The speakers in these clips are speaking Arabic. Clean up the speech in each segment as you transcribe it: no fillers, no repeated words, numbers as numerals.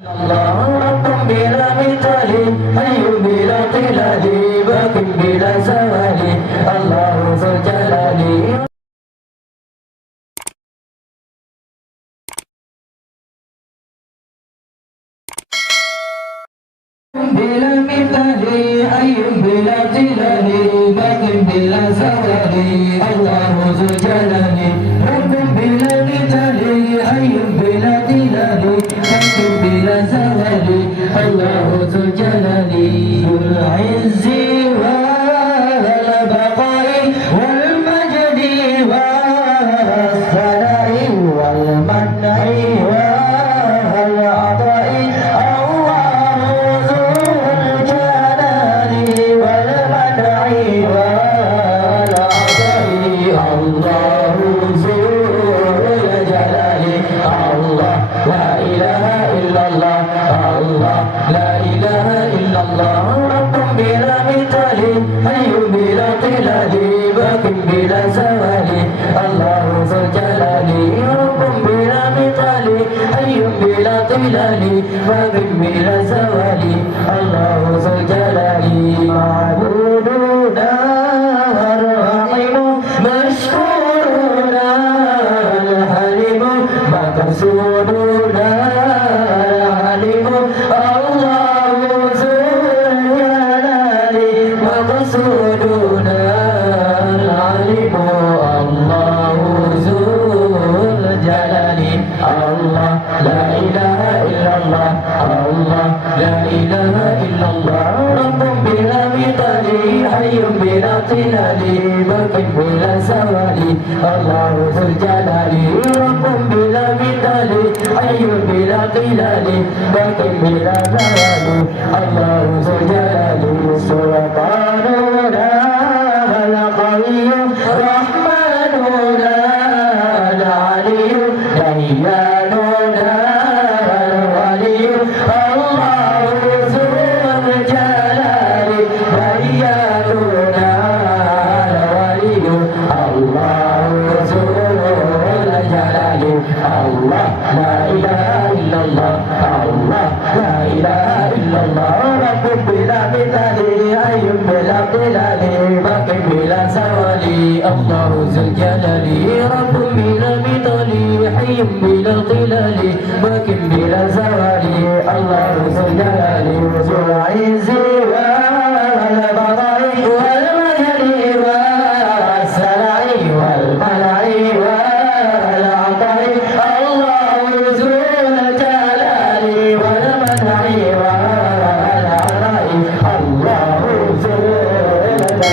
الله رب بلا مثال حي بلا قلال باق بلا زوال الله ذو الجلال بلا مثال حي بلا قلال باق بلا زوال الله ذو الجلال رب بلا مثال حي بلا قلال باق بلا زوال الله ذو الجلال ذو العز والبقاء والمجد والثناء والمنع والعطاء الله ذو الجلال والمنع والعطاء الله ذو الجلال الله لا إله إلا الله الله لا إله إلا الله رب بلا مثال حي بلا قلال باق بلا زوال الله ذو الجلال رب بلا مثال حي بلا قلال باق بلا زوال الله ذو الجلال معبودنا الرحيم مشكورنا الحليم مقصودنا العليم الله ذو الجلال مقصودنا العليم الله ذو الجلال الله لا إله إلا الله الله لا إله إلا الله رب بلا مثال حي بلا قلال باق بلا زوال الله ذو الجلال رب بلا مثال حي بلا قلال باق بلا زوال الله ذو الجلال سلطاننا القوي رحمننا العلي دياننا الولي الله ذو الجلال دياننا الولي الله ذو الجلال الله لا إله إلا الله الله لا إله إلا الله رب بلا مثال حي بلا قلال باق بلا زوال الله ذو الجلال رب بلا مثال حي بلا قلال باق بلا زوال الله ذو الجلال ذو العز والبراء والمجد والسرع والمنع والعطاء الله ذو الجلال والمنع والعطاء الله ذو الجلال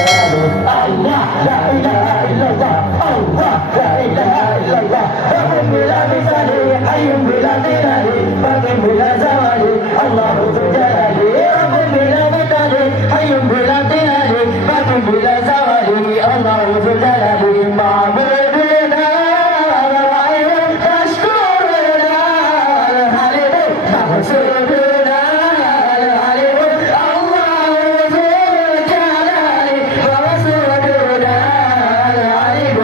الله لا إله إلا الله الله لا إله إلا الله رب بلا مثال حي بلا قلال باق بلا زوال الله ذو الجلال رب بلا مثال حي بلا قلال باق بلا زوال الله ذو الجلال معبودنا الرحيم مشكورنا الحليم مقصودنا العليم الله ذو الجلال مقصودنا العليم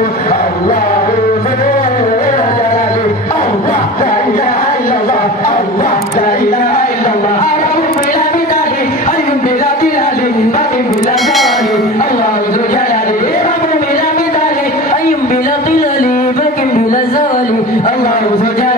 الله ذو الجلال الله لا إله إلا الله الله لا إله إلا الله رب بلا مثال حي بلا قلال باق بلا زوال الله ذو الجلال رب بلا مثال حي بلا قلال باق بلا زوال الله ذو الجلال